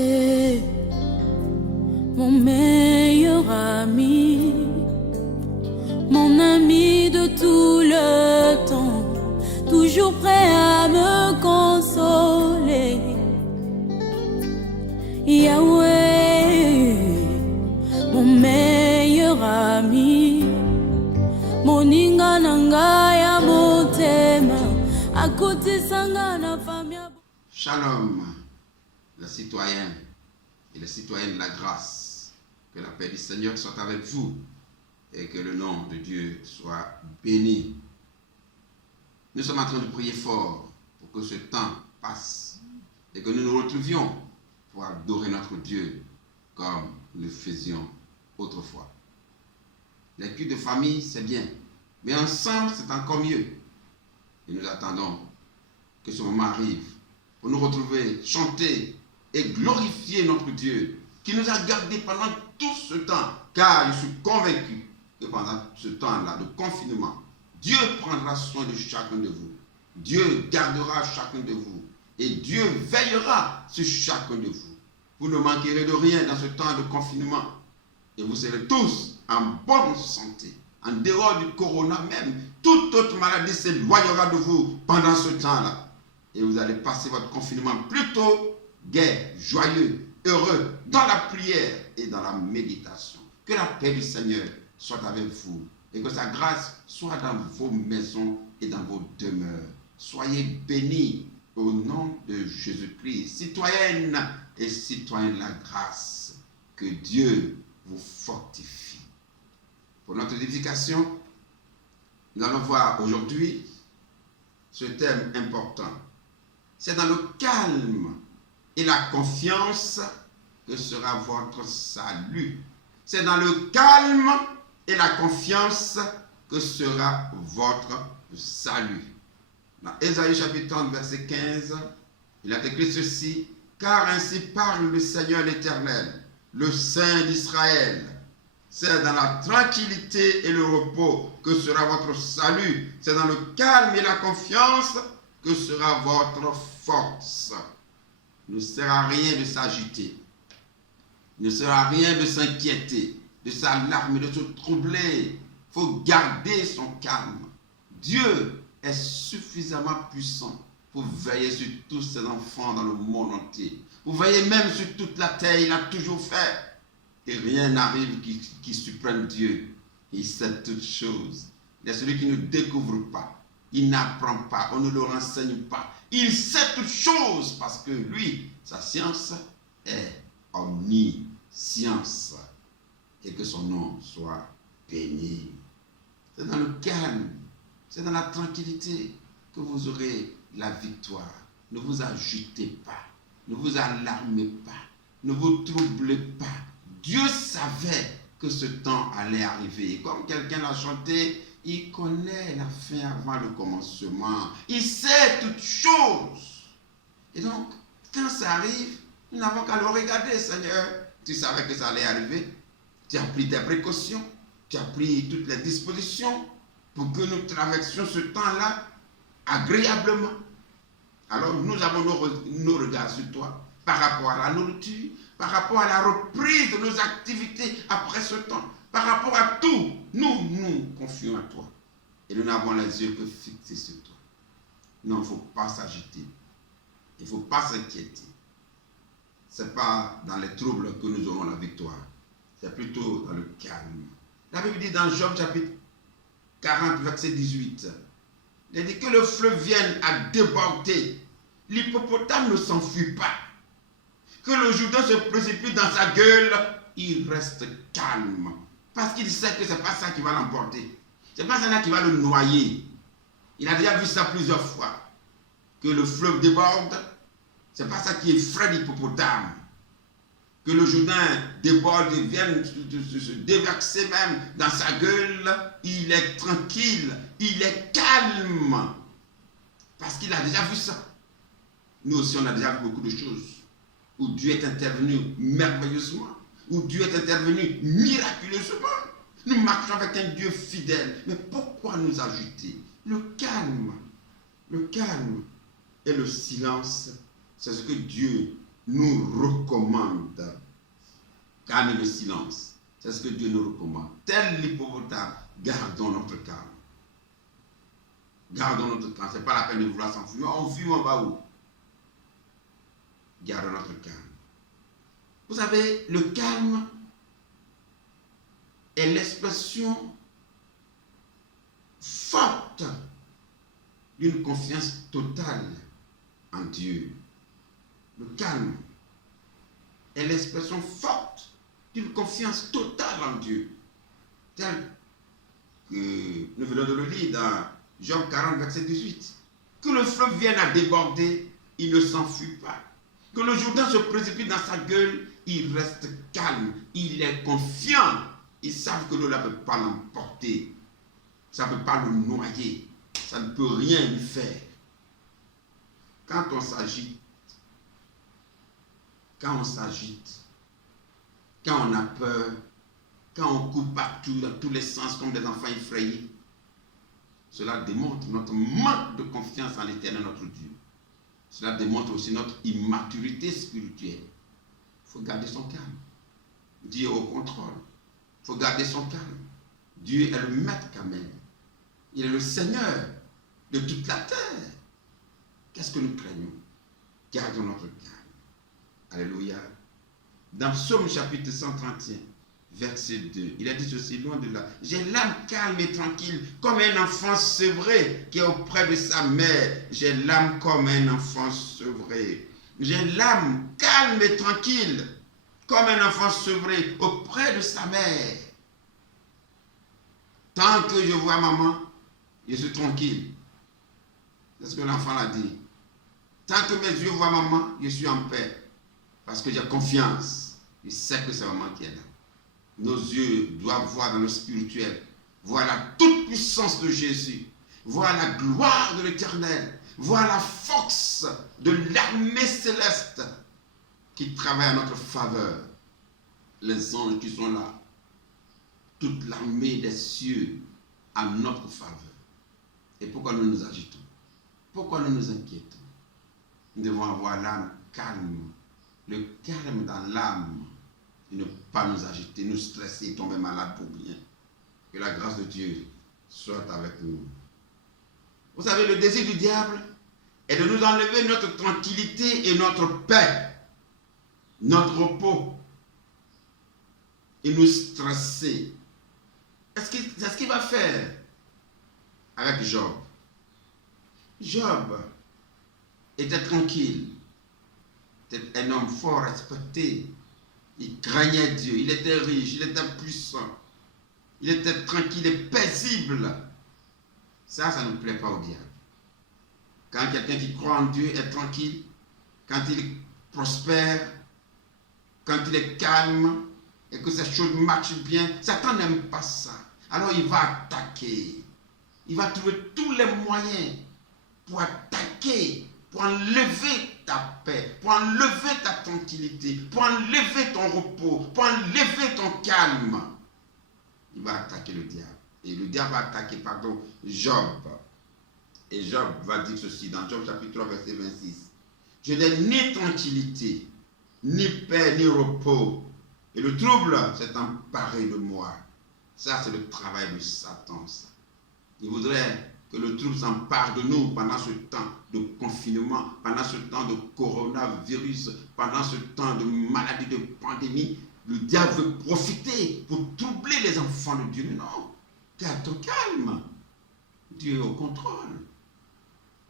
T'es mon meilleur ami, mon ami de tout le temps, toujours prêt à me consoler. Yahweh, mon meilleur ami, moninga nanga ya motema, akoti sanga na famia. Shalom, les citoyens et les citoyennes de la grâce. Que la paix du Seigneur soit avec vous et que le nom de Dieu soit béni. Nous sommes en train de prier fort pour que ce temps passe et que nous nous retrouvions pour adorer notre Dieu comme nous le faisions autrefois. Les cultes de famille, c'est bien, mais ensemble, c'est encore mieux. Et nous attendons que ce moment arrive pour nous retrouver, chanter et glorifier notre Dieu qui nous a gardés pendant tout ce temps. Car je suis convaincu que pendant ce temps-là de confinement, Dieu prendra soin de chacun de vous. Dieu gardera chacun de vous. Et Dieu veillera sur chacun de vous. Vous ne manquerez de rien dans ce temps de confinement. Et vous serez tous en bonne santé. En dehors du corona même, toute autre maladie s'éloignera de vous pendant ce temps-là. Et vous allez passer votre confinement plutôt gai, joyeux, heureux, dans la prière et dans la méditation. Que la paix du Seigneur soit avec vous et que sa grâce soit dans vos maisons et dans vos demeures. Soyez bénis au nom de Jésus-Christ. Citoyennes et citoyens de la grâce, que Dieu vous fortifie. Pour notre édification, nous allons voir aujourd'hui ce thème important. C'est dans le calme et la confiance que sera votre salut. C'est dans le calme et la confiance que sera votre salut. Dans Ésaïe chapitre 30, verset 15, il a écrit ceci: car ainsi parle le Seigneur l'Éternel, le Saint d'Israël. C'est dans la tranquillité et le repos que sera votre salut. C'est dans le calme et la confiance que sera votre force. Il ne sert à rien de s'agiter. Il ne sert à rien de s'inquiéter, de s'alarmer, de se troubler. Il faut garder son calme. Dieu est suffisamment puissant pour veiller sur tous ses enfants dans le monde entier. Vous voyez, même sur toute la terre, il a toujours fait. Et rien n'arrive qui surprenne Dieu. Il sait toutes choses. Il est celui qui ne découvre pas. Il n'apprend pas, on ne le renseigne pas. Il sait toutes choses parce que lui, sa science est omniscience. Et que son nom soit béni. C'est dans le calme, c'est dans la tranquillité que vous aurez la victoire. Ne vous agitez pas, ne vous alarmez pas, ne vous troublez pas. Dieu savait que ce temps allait arriver. Comme quelqu'un l'a chanté, il connaît la fin avant le commencement. Il sait toutes choses. Et donc, quand ça arrive, nous n'avons qu'à le regarder, Seigneur. Tu savais que ça allait arriver. Tu as pris tes précautions. Tu as pris toutes les dispositions pour que nous traversions ce temps-là agréablement. Alors, nous avons nos regards sur toi par rapport à la nourriture, par rapport à la reprise de nos activités après ce temps. Par rapport à tout, nous nous confions à toi. Et nous n'avons les yeux que fixés sur toi. Non, il ne faut pas s'agiter. Il ne faut pas s'inquiéter. Ce n'est pas dans les troubles que nous aurons la victoire. C'est plutôt dans le calme. La Bible dit dans Job chapitre 40, verset 18, il dit que le fleuve vienne à déborder. L'hippopotame ne s'enfuit pas. Que le Jourdain se précipite dans sa gueule. Il reste calme. Parce qu'il sait que ce n'est pas ça qui va l'emporter. Ce n'est pas ça qui va le noyer. Il a déjà vu ça plusieurs fois. Que le fleuve déborde, ce n'est pas ça qui effraie l'hippopotame. Que le Jourdain déborde et vienne se déverser même dans sa gueule, il est tranquille, il est calme. Parce qu'il a déjà vu ça. Nous aussi, on a déjà vu beaucoup de choses où Dieu est intervenu merveilleusement, où Dieu est intervenu miraculeusement. Nous marchons avec un Dieu fidèle. Mais pourquoi nous agiter? Le calme et le silence, c'est ce que Dieu nous recommande. Calme et le silence. C'est ce que Dieu nous recommande. Tel l'hippopotame, gardons notre calme. Gardons notre calme. Ce n'est pas la peine de vouloir s'enfuir. On fuit, on va où? Gardons notre calme. Vous savez, le calme est l'expression forte d'une confiance totale en Dieu. Le calme est l'expression forte d'une confiance totale en Dieu. Tel que nous venons de le lire dans Job 40, verset 18. Que le fleuve vienne à déborder, il ne s'enfuit pas. Que le Jourdain se précipite dans sa gueule, il reste calme, il est confiant. Ils savent que l'eau ne peut pas l'emporter. Ça ne peut pas le noyer. Ça ne peut rien lui faire. Quand on s'agite, quand on a peur, quand on court partout dans tous les sens comme des enfants effrayés, cela démontre notre manque de confiance en l'Éternel, notre Dieu. Cela démontre aussi notre immaturité spirituelle. Il faut garder son calme. Dieu est au contrôle. Il faut garder son calme. Dieu est le maître quand même. Il est le Seigneur de toute la terre. Qu'est-ce que nous craignons? Gardons notre calme. Alléluia. Dans Psaume chapitre 131, verset 2, il a dit ceci, loin de là. J'ai l'âme calme et tranquille, comme un enfant sevré qui est auprès de sa mère. J'ai l'âme comme un enfant sevré. J'ai l'âme calme et tranquille, comme un enfant sevré auprès de sa mère. Tant que je vois maman, je suis tranquille. C'est ce que l'enfant a dit. Tant que mes yeux voient maman, je suis en paix. Parce que j'ai confiance. Je sais que c'est maman qui est là. Nos yeux doivent voir dans le spirituel. Voir la toute-puissance de Jésus. Voir la gloire de l'Éternel. Voir la force de l'armée céleste qui travaille à notre faveur. Les anges qui sont là. Toute l'armée des cieux à notre faveur. Et pourquoi nous nous agitons? Pourquoi nous nous inquiétons? Nous devons avoir l'âme calme. Le calme dans l'âme. Et ne pas nous agiter, nous stresser, tomber malade pour rien. Que la grâce de Dieu soit avec nous. Vous savez, le désir du diable est de nous enlever notre tranquillité et notre paix, notre repos, et nous stresser. C'est ce qu'il va faire avec Job. Job était tranquille, était un homme fort, respecté. Il craignait Dieu, il était riche, il était puissant, il était tranquille et paisible. Ça ne plaît pas au diable. Quand quelqu'un qui croit en Dieu est tranquille, quand il prospère, quand il est calme et que ces choses marchent bien, Satan n'aime pas ça. Alors il va attaquer. Il va trouver tous les moyens pour attaquer, pour enlever ta paix, pour enlever ta tranquillité, pour enlever ton repos, pour enlever ton calme. Il va attaquer le diable. Et le diable va attaquer, Job. Et Job va dire ceci dans Job chapitre 3, verset 26. Je n'ai ni tranquillité, ni paix, ni repos. Et le trouble s'est emparé de moi. Ça, c'est le travail de Satan. Ça. Il voudrait que le trouble s'empare de nous pendant ce temps de confinement, pendant ce temps de coronavirus, pendant ce temps de maladie, de pandémie. Le diable veut profiter pour troubler les enfants de Dieu. Non, garde ton calme. Dieu est au contrôle.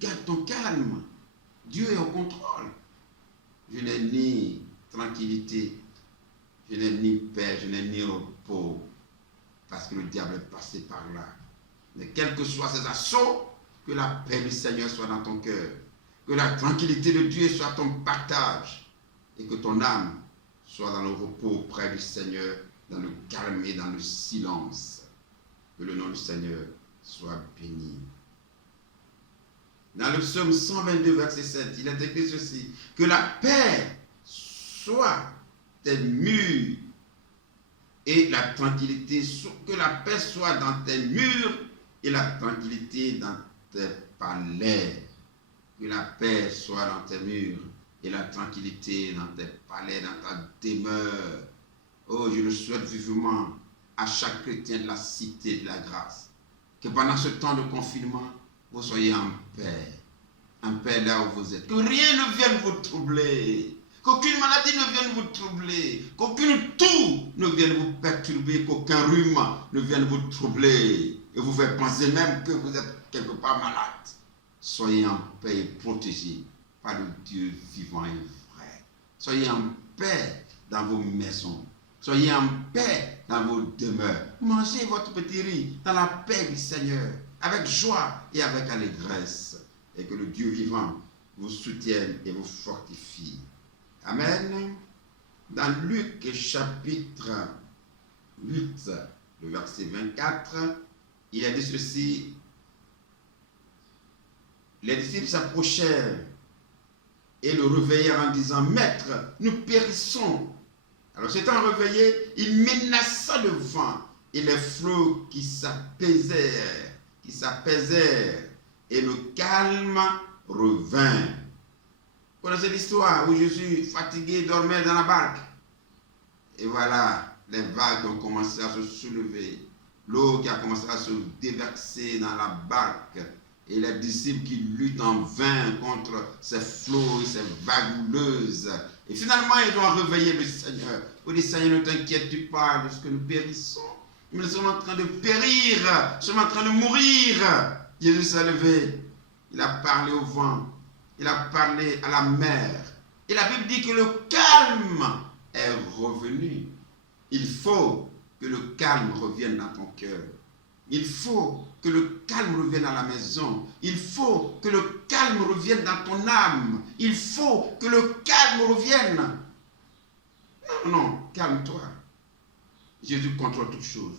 Garde ton calme. Dieu est au contrôle. Je n'ai ni tranquillité, je n'ai ni paix, je n'ai ni repos, parce que le diable est passé par là. Mais quels que soient ces assauts, que la paix du Seigneur soit dans ton cœur, que la tranquillité de Dieu soit ton partage, et que ton âme soit dans le repos auprès du Seigneur, dans le calme et dans le silence. Que le nom du Seigneur soit béni. Dans le psaume 122, verset 7, il est écrit ceci, que la paix soit tes murs et la tranquillité, que la paix soit dans tes murs et la tranquillité dans tes palais. Que la paix soit dans tes murs et la tranquillité dans tes palais, dans ta demeure. Oh, je le souhaite vivement à chaque chrétien de la cité de la grâce. Que pendant ce temps de confinement, vous soyez en paix là où vous êtes. Que rien ne vienne vous troubler. Qu'aucune maladie ne vienne vous troubler. Qu'aucune toux ne vienne vous perturber. Qu'aucun rhume ne vienne vous troubler. Et vous faire penser même que vous êtes quelque part malade. Soyez en paix et protégés par le Dieu vivant et vrai. Soyez en paix dans vos maisons. Soyez en paix dans vos demeures. Mangez votre petit riz dans la paix du Seigneur, avec joie et avec allégresse. Et que le Dieu vivant vous soutienne et vous fortifie. Amen. Dans Luc chapitre 8, le verset 24, il a dit ceci. Les disciples s'approchèrent et le réveillèrent en disant, Maître, nous périssons. Alors s'étant réveillé, il menaça le vent et les flots qui s'apaisèrent, et le calme revint. Vous connaissez l'histoire où Jésus, fatigué, dormait dans la barque. Et voilà, les vagues ont commencé à se soulever. L'eau qui a commencé à se déverser dans la barque. Et les disciples qui luttent en vain contre ces flots et ces vagues houleuses. Et finalement, ils ont réveillé le Seigneur. Pour dire, Seigneur, ne t'inquiète pas de ce que nous périssons. Nous sommes en train de périr. Nous sommes en train de mourir. Jésus s'est levé. Il a parlé au vent. Il a parlé à la mer. Et la Bible dit que le calme est revenu. Il faut que le calme revienne dans ton cœur. Il faut que le calme revienne à la maison. Il faut que le calme revienne dans ton âme. Il faut que le calme revienne. Non, calme-toi. Jésus contrôle toutes choses.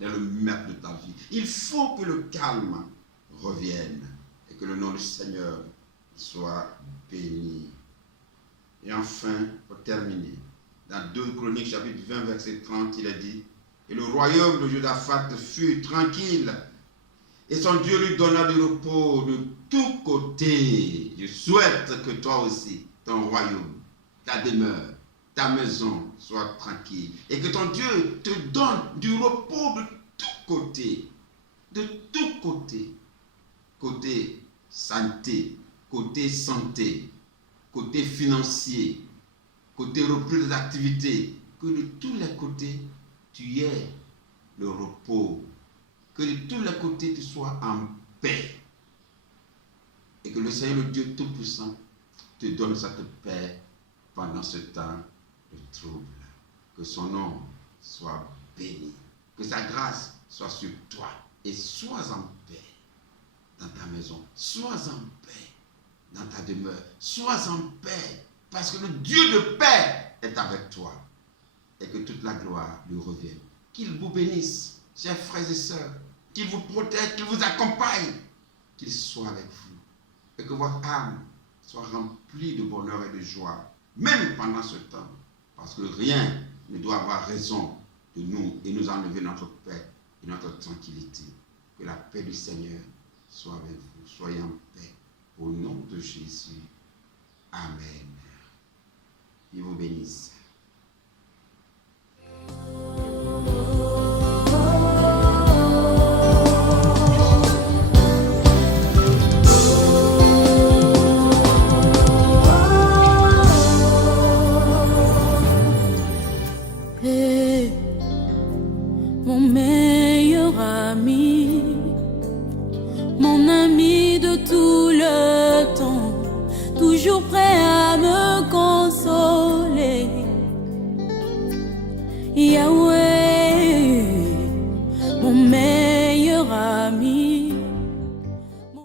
Il est le maître de ta vie. Il faut que le calme revienne. Et que le nom du Seigneur soit béni. Et enfin, pour terminer, dans 2 Chroniques, chapitre 20, verset 30, il a dit, et le royaume de Josaphat fut tranquille, et son Dieu lui donna du repos de tous côtés. Je souhaite que toi aussi, ton royaume, ta demeure, ta maison soit tranquille, et que ton Dieu te donne du repos de tous côtés. De tous côtés. Côté santé, côté santé, côté financier, côté reprise d'activité, que de tous les côtés, tu aies le repos, que de tous les côtés, tu sois en paix. Et que le Seigneur, le Dieu Tout-Puissant, te donne cette paix pendant ce temps de trouble. Que son nom soit béni. Que sa grâce soit sur toi. Et sois en paix dans ta maison. Sois en paix dans ta demeure. Sois en paix parce que le Dieu de paix est avec toi. Et que toute la gloire lui revienne. Qu'il vous bénisse, chers frères et sœurs. Qu'il vous protège, qu'il vous accompagne. Qu'il soit avec vous. Et que votre âme soit remplie de bonheur et de joie. Même pendant ce temps. Parce que rien ne doit avoir raison de nous et nous enlever notre paix et notre tranquillité. Que la paix du Seigneur soit avec vous. Soyez en paix. Au nom de Jésus. Amen. Il vous bénisse. Mon meilleur ami, mon ami de tout le temps, toujours prêt à me